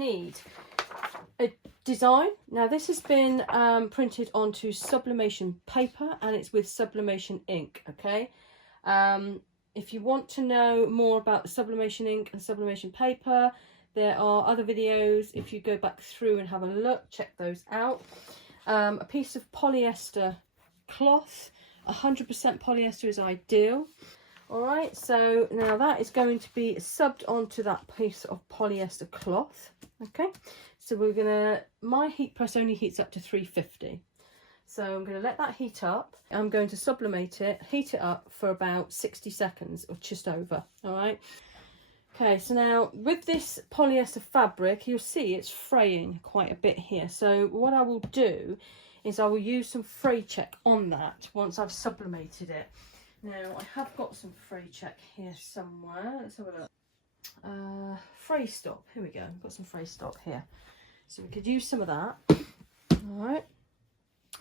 to need a design. Now this has been printed onto sublimation paper, and it's with sublimation ink. Okay, if you want to know more about the sublimation ink and sublimation paper, there are other videos. If you go back through and have a look, check those out. A piece of polyester cloth, 100% polyester is ideal. All right, so now that is going to be subbed onto that piece of polyester cloth. Okay, so we're gonna, my heat press only heats up to 350. So I'm going to let that heat up. I'm going to sublimate it, heat it up for about 60 seconds or just over. All right. Okay, so now with this polyester fabric, you'll see it's fraying quite a bit here. So what I will do is I will use some fray check on that once I've sublimated it. Now I have got some fray check here somewhere. Let's have a look. Fray stop. Here we go. I've got some fray stop here. So we could use some of that. All right.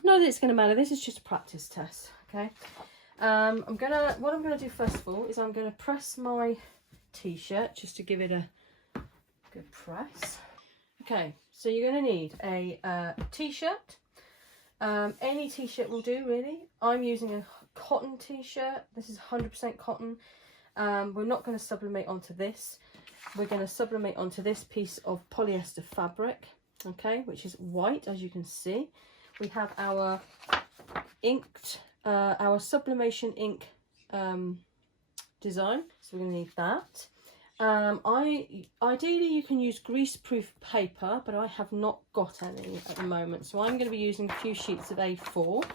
Not that it's going to matter. This is just a practice test. Okay. What I'm gonna do first of all is I'm going to press my t-shirt just to give it a good press. Okay, so you're going to need a t-shirt. Any t-shirt will do, really. I'm using a cotton t-shirt. This is 100% cotton. We're not going to sublimate onto this. We're going to sublimate onto this piece of polyester fabric, okay, which is white, as you can see. We have our inked, our sublimation ink design, so we're going to need that. Ideally you can use grease-proof paper, but I have not got any at the moment, so I'm going to be using a few sheets of A4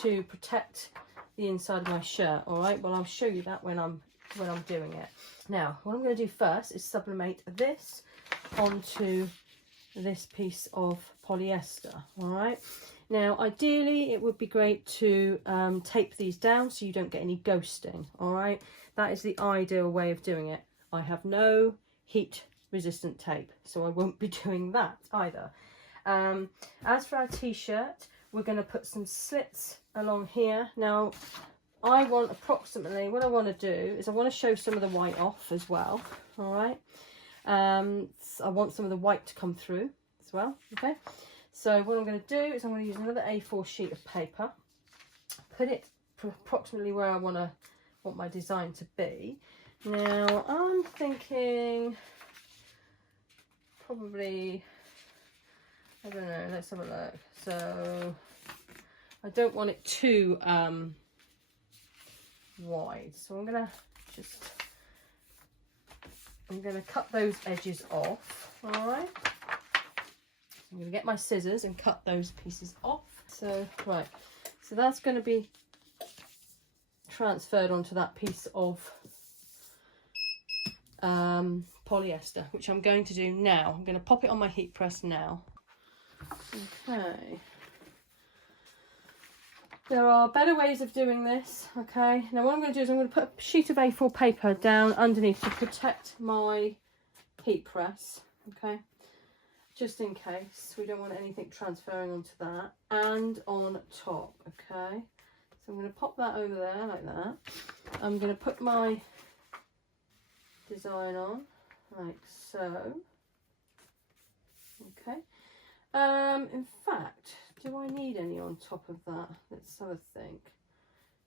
to protect the inside of my shirt. All right, well, I'll show you that when I'm doing it. Now what I'm going to do first is sublimate this onto this piece of polyester. All right, now ideally it would be great to tape these down so you don't get any ghosting. All right, that is the ideal way of doing it. I have no heat resistant tape, so I won't be doing that either. As for our t-shirt, we're going to put some slits along here. Now I want approximately, what I want to do is I want to show some of the white off as well. All right, I want some of the white to come through as well. Okay, so what I'm going to do is I'm going to use another A4 sheet of paper, put it approximately where I want my design to be. Now I'm thinking probably, I don't know, let's have a look. So I don't want it too wide, so I'm gonna cut those edges off. All right, I'm gonna get my scissors and cut those pieces off. So right, so that's going to be transferred onto that piece of polyester, which I'm going to do now. I'm going to pop it on my heat press now. Okay, there are better ways of doing this. Okay, now what I'm going to do is I'm going to put a sheet of A4 paper down underneath to protect my heat press, okay, just in case we don't want anything transferring onto that, and on top. Okay, so I'm going to pop that over there like that. I'm going to put my design on like so. Okay, in fact, do I need any on top of that? Let's have a think.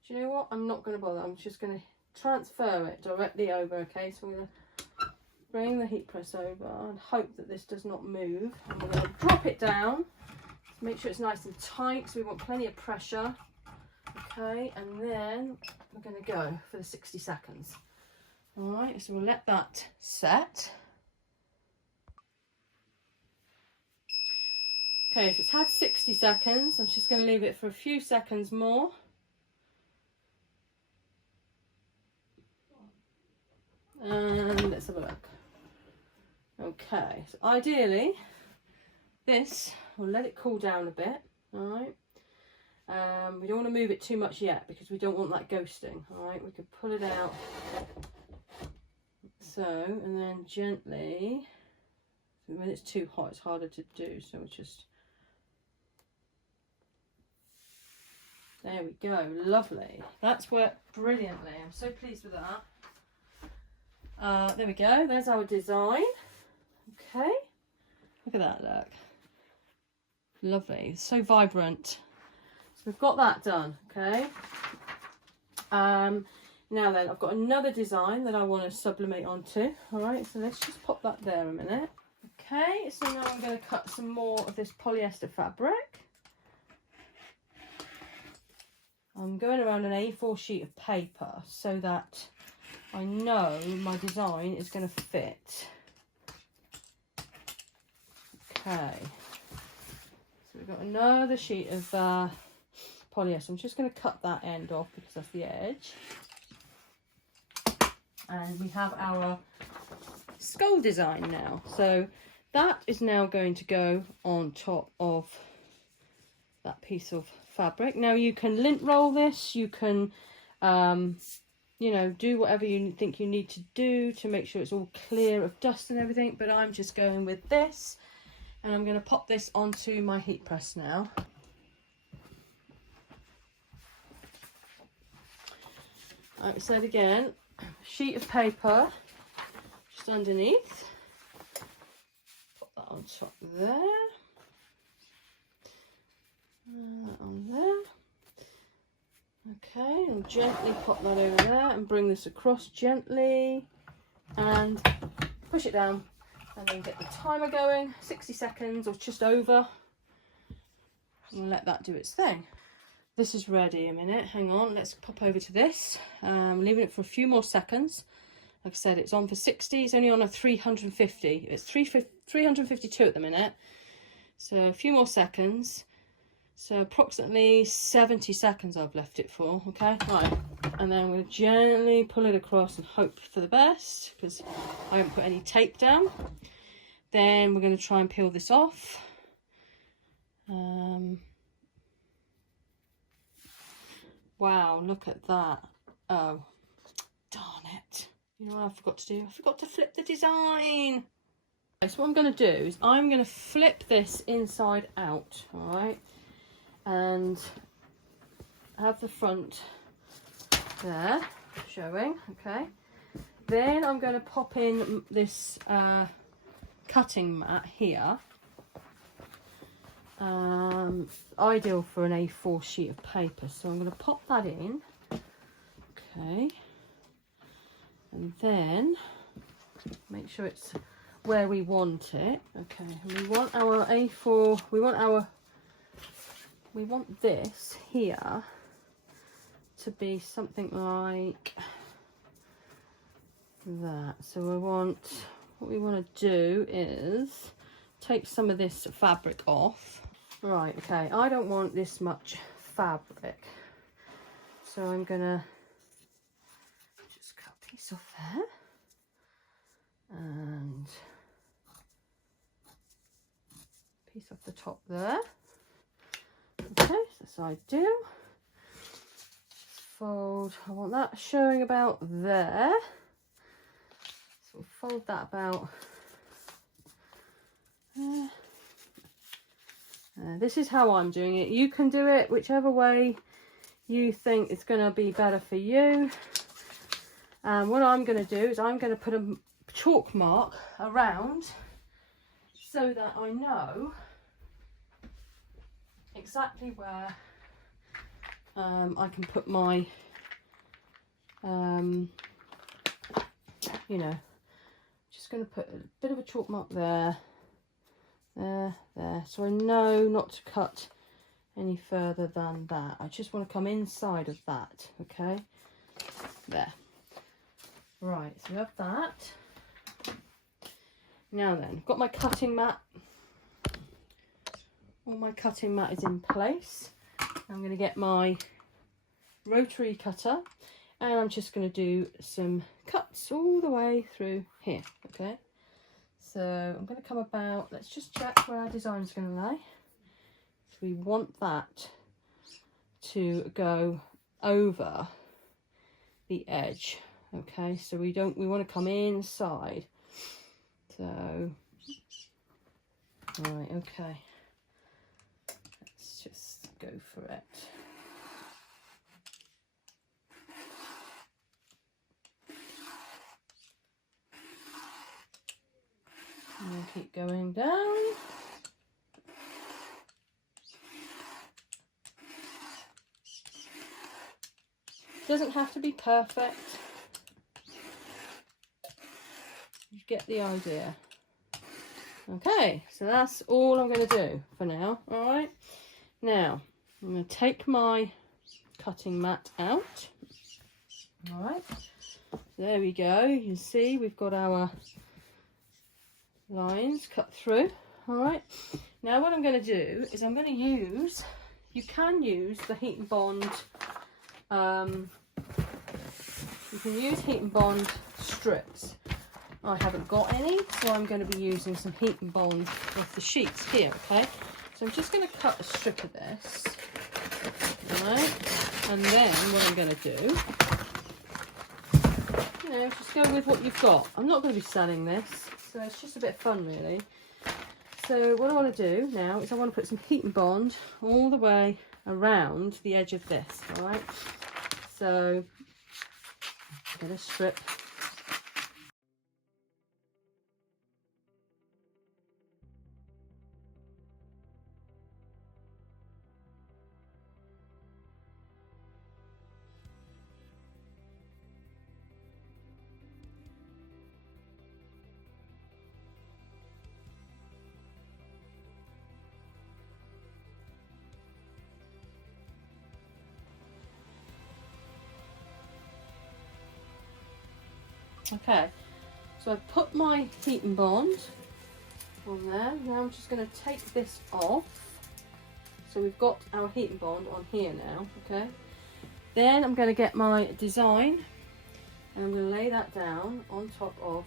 Do you know what, I'm not going to bother. I'm just going to transfer it directly over. Okay, so I'm going to bring the heat press over and hope that this does not move. I'm going to drop it down to make sure it's nice and tight, so we want plenty of pressure. Okay, and then we're going to go for the 60 seconds. All right, so we'll let that set. Okay, so it's had 60 seconds. I'm just going to leave it for a few seconds more. And let's have a look. Okay, so ideally this, we'll let it cool down a bit. All right. We don't want to move it too much yet because we don't want that ghosting. All right, we could pull it out. So, and then gently, when it's too hot, it's harder to do. So we just, there we go, lovely. That's worked brilliantly. I'm so pleased with that. There we go, there's our design. Okay, Look at that, look. Lovely, it's so vibrant. So we've got that done, okay. Now then, I've got another design that I want to sublimate onto. All right, so let's just pop that there a minute. Okay, so now I'm going to cut some more of this polyester fabric. I'm going around an A4 sheet of paper so that I know my design is going to fit. Okay, so we've got another sheet of polyester. I'm just going to cut that end off because that's the edge. And we have our skull design now. So that is now going to go on top of that piece of fabric. Now you can lint roll this, you can you know, do whatever you think you need to do to make sure it's all clear of dust and everything, but I'm just going with this, and I'm going to pop this onto my heat press now. Like I said again, sheet of paper just underneath, put that on top there, that on there. Okay, and gently pop that over there and bring this across gently and push it down, and then get the timer going, 60 seconds or just over, and let that do its thing. This is ready. A minute, hang on, let's pop over to this. Leaving it for a few more seconds. Like I said, it's on for 60, it's only on a 350. It's 352 at the minute, so a few more seconds. So approximately 70 seconds I've left it for. Okay, right, and then we'll gently pull it across and hope for the best, because I haven't put any tape down. Then we're going to try and peel this off. Wow, look at that. Oh, darn it. You know what I forgot to do? I forgot to flip the design. Okay, so what I'm going to do is I'm going to flip this inside out, all right? And have the front there showing, okay? Then I'm going to pop in this cutting mat here. Ideal for an A4 sheet of paper, so I'm going to pop that in, okay, and then make sure it's where we want it. Okay, and we want our A4, we want this here to be something like that. So what we want to do is take some of this fabric off. Right, okay, I don't want this much fabric, so I'm gonna just cut a piece off there and a piece off the top there. Okay, so I do. Fold, I want that showing about there, so we'll fold that about there. This is how I'm doing it. You can do it whichever way you think it's going to be better for you. And what I'm going to do is I'm going to put a chalk mark around so that I know exactly where I can put my, you know, just going to put a bit of a chalk mark there. There, so I know not to cut any further than that. I just want to come inside of that, okay? There. Right, so we have that. Now then, I've got my cutting mat. All my cutting mat is in place. I'm going to get my rotary cutter, and I'm just going to do some cuts all the way through here, okay? So I'm going to come about, let's just check where our design is going to lay. So we want that to go over the edge, okay? So we want to come inside. So, right, okay. Let's just go for it. And we'll keep going down. Doesn't have to be perfect. You get the idea. Okay, so that's all I'm going to do for now. All right. Now I'm going to take my cutting mat out. All right. There we go. You can see we've got our lines cut through. All right. Now what I'm going to do is I'm going to use. You can use the heat and bond. You can use heat and bond strips. I haven't got any, so I'm going to be using some heat and bond with the sheets here, okay? So I'm just going to cut a strip of this, right? And then what I'm going to do, you know, just go with what you've got. I'm not going to be selling this, so it's just a bit of fun, really. So what I want to do now is I want to put some heat and bond all the way around the edge of this, all right? So get a strip. Okay, so I've put my heat and bond on there. Now I'm just going to take this off. So we've got our heat and bond on here now, okay? Then I'm going to get my design and I'm going to lay that down on top of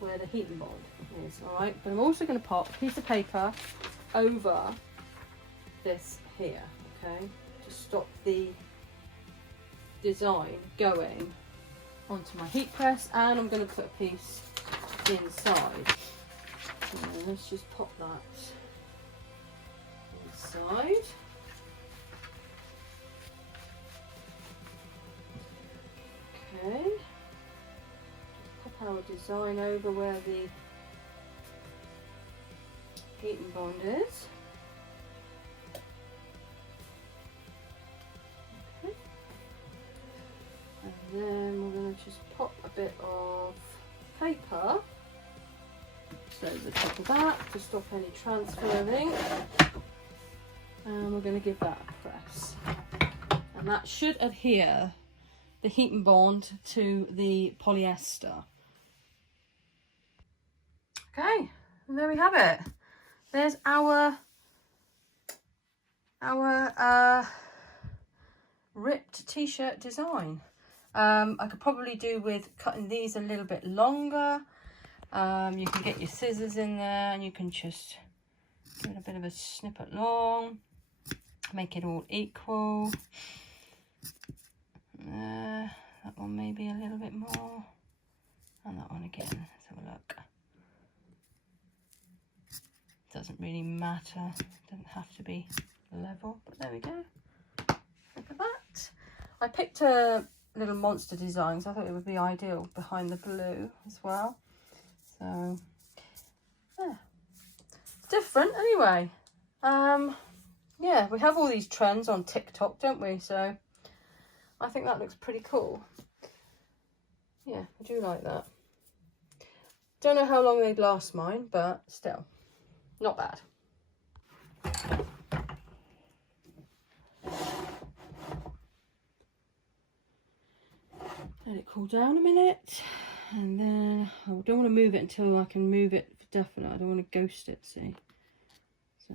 where the heat and bond is, all right? But I'm also going to pop a piece of paper over this here, okay? To stop the design going onto my heat press, and I'm going to put a piece inside. So let's just pop that inside. Okay. Pop our design over where the heat and bond is. And then we're going to just pop a bit of paper over the top of that to stop any transferring, and we're going to give that a press, and that should adhere the heat and bond to the polyester. Okay, and there we have it. There's our ripped t-shirt design. I could probably do with cutting these a little bit longer. You can get your scissors in there and you can just give it a bit of a snippet long, make it all equal. That one maybe a little bit more, and that one again. Let's have a look. Doesn't really matter, doesn't have to be level, but there we go. Look at that. I picked a little monster designs. I thought it would be ideal behind the blue as well. So yeah, different anyway. Yeah, we have all these trends on TikTok, don't we? So I think that looks pretty cool. Yeah, I do like that. Don't know how long they'd last mine, but still, not bad. Let it cool down a minute, and then I don't want to move it until I can move it for definite. I don't want to ghost it, see? So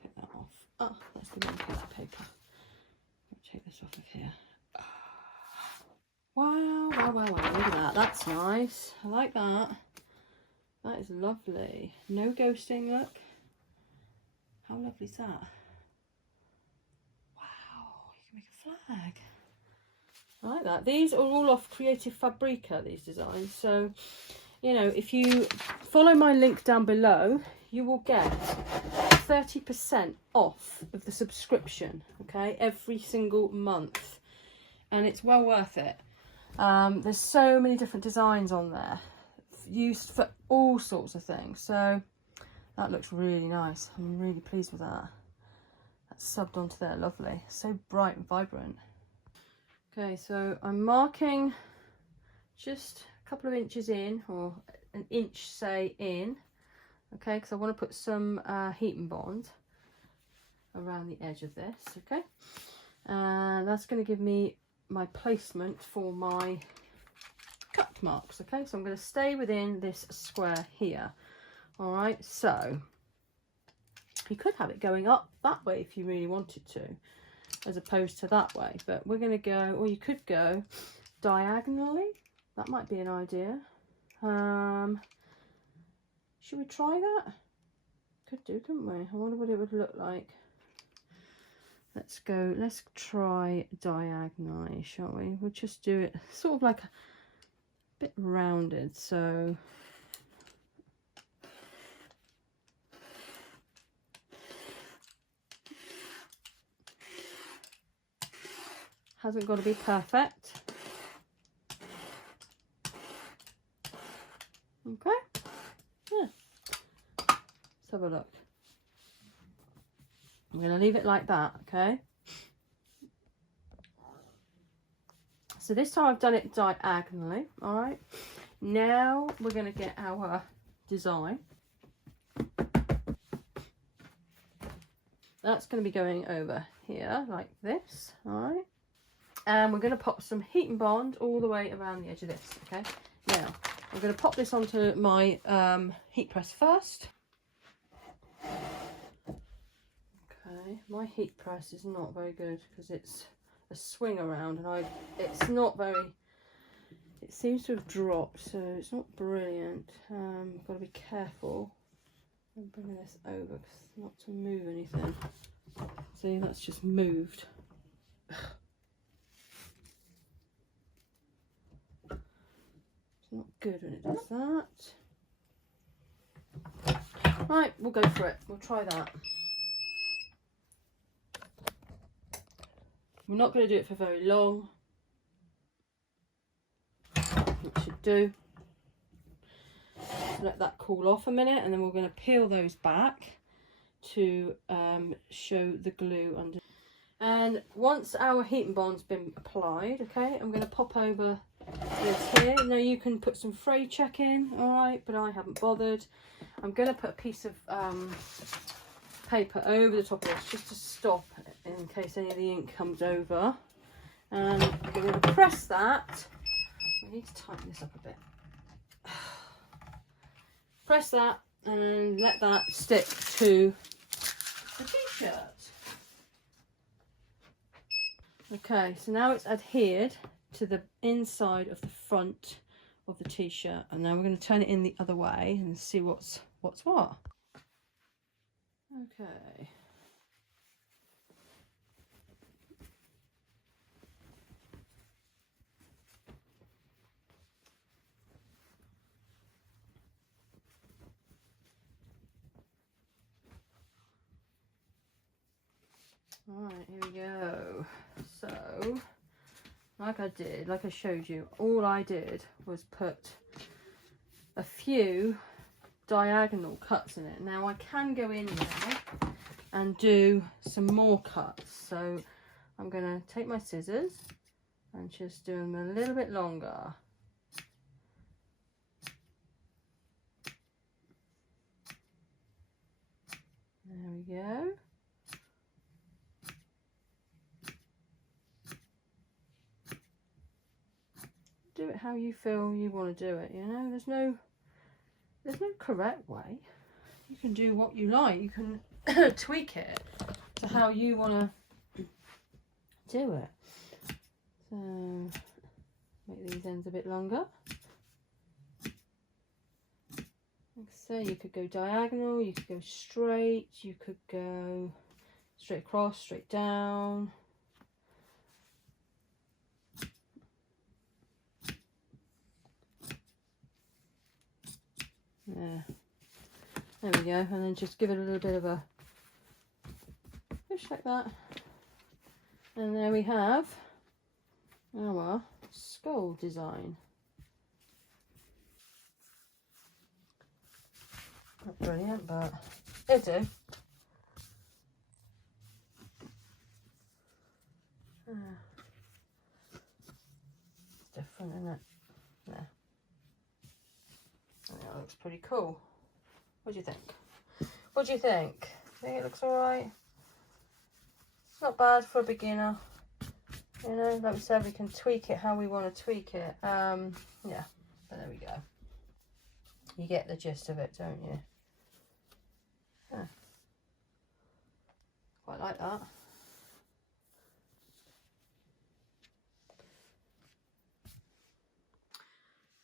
pick that off. Ah, that's the wrong piece of paper. I'll take this off of here. Wow, wow, wow, wow, look at that. That's nice. I like that. That is lovely. No ghosting, look. How lovely is that? Wow, you can make a flag. I like that. These are all off Creative Fabrica, these designs. So, you know, if you follow my link down below, you will get 30% off of the subscription, okay, every single month. And it's well worth it. There's so many different designs on there, used for all sorts of things. So that looks really nice. I'm really pleased with that. That's subbed onto there, lovely. So bright and vibrant. Okay, so I'm marking just a couple of inches in, or an inch say in, okay, because I want to put some heat and bond around the edge of this, okay, and that's going to give me my placement for my cut marks. Okay, so I'm going to stay within this square here. All right, so you could have it going up that way if you really wanted to, as opposed to that way, but we're going to go, or you could go diagonally. That might be an idea. Should we try that? Could do, couldn't we? I wonder what it would look like. Let's go, let's try diagonally, shall we? We'll just do it sort of like a bit rounded, so hasn't got to be perfect. Okay, yeah. Let's have a look. I'm going to leave it like that, okay? So this time I've done it diagonally, all right? Now we're going to get our design. That's going to be going over here like this, all right? And we're going to pop some heat and bond all the way around the edge of this, okay? Now, I'm going to pop this onto my heat press first. Okay, my heat press is not very good because it's a swing around, and it's not very, it seems to have dropped, so it's not brilliant. Got to be careful. I'm bringing this over not to move anything. See, that's just moved. It's not good when it does that. Right, we'll go for it. We'll try that. We're not going to do it for very long. It should do. Let that cool off a minute, and then we're going to peel those back to show the glue under. And once our heat and bond's been applied, okay, I'm going to pop over this here. Now you can put some fray check in, all right, but I haven't bothered. I'm going to put a piece of paper over the top of this just to stop in case any of the ink comes over, and I'm going to press that. I need to tighten this up a bit. Press that and let that stick to the t-shirt. Okay, so now it's adhered to the inside of the front of the t-shirt, and now we're going to turn it in the other way and see what's what. Okay. Alright, here we go. So, like I showed you, all I did was put a few diagonal cuts in it. Now I can go in there and do some more cuts. So I'm going to take my scissors and just do them a little bit longer. There we go. Do it how you feel you want to do it, you know, there's no correct way. You can do what you like, you can tweak it to how you want to do it. So make these ends a bit longer. Like I say, you could go diagonal, you could go straight, you could go straight across, straight down. Yeah, there we go, and then just give it a little bit of a push like that, and there we have our skull design. Not brilliant, but it'll do. different, isn't it? There. And that looks pretty cool. What do you think? What do you think? Think it looks alright? It's not bad for a beginner. You know, like we said, we can tweak it how we want to tweak it. Yeah, but there we go. You get the gist of it, don't you? Yeah. Quite like that.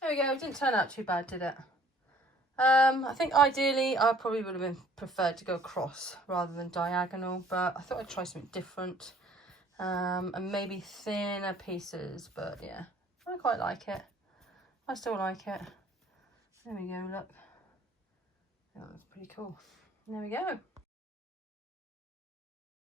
There we go. It didn't turn out too bad, did it? I think ideally I probably would have been preferred to go across rather than diagonal, but I thought I'd try something different. And maybe thinner pieces, but yeah, I quite like it. I still like it. There we go, look. That looks pretty cool. There we go.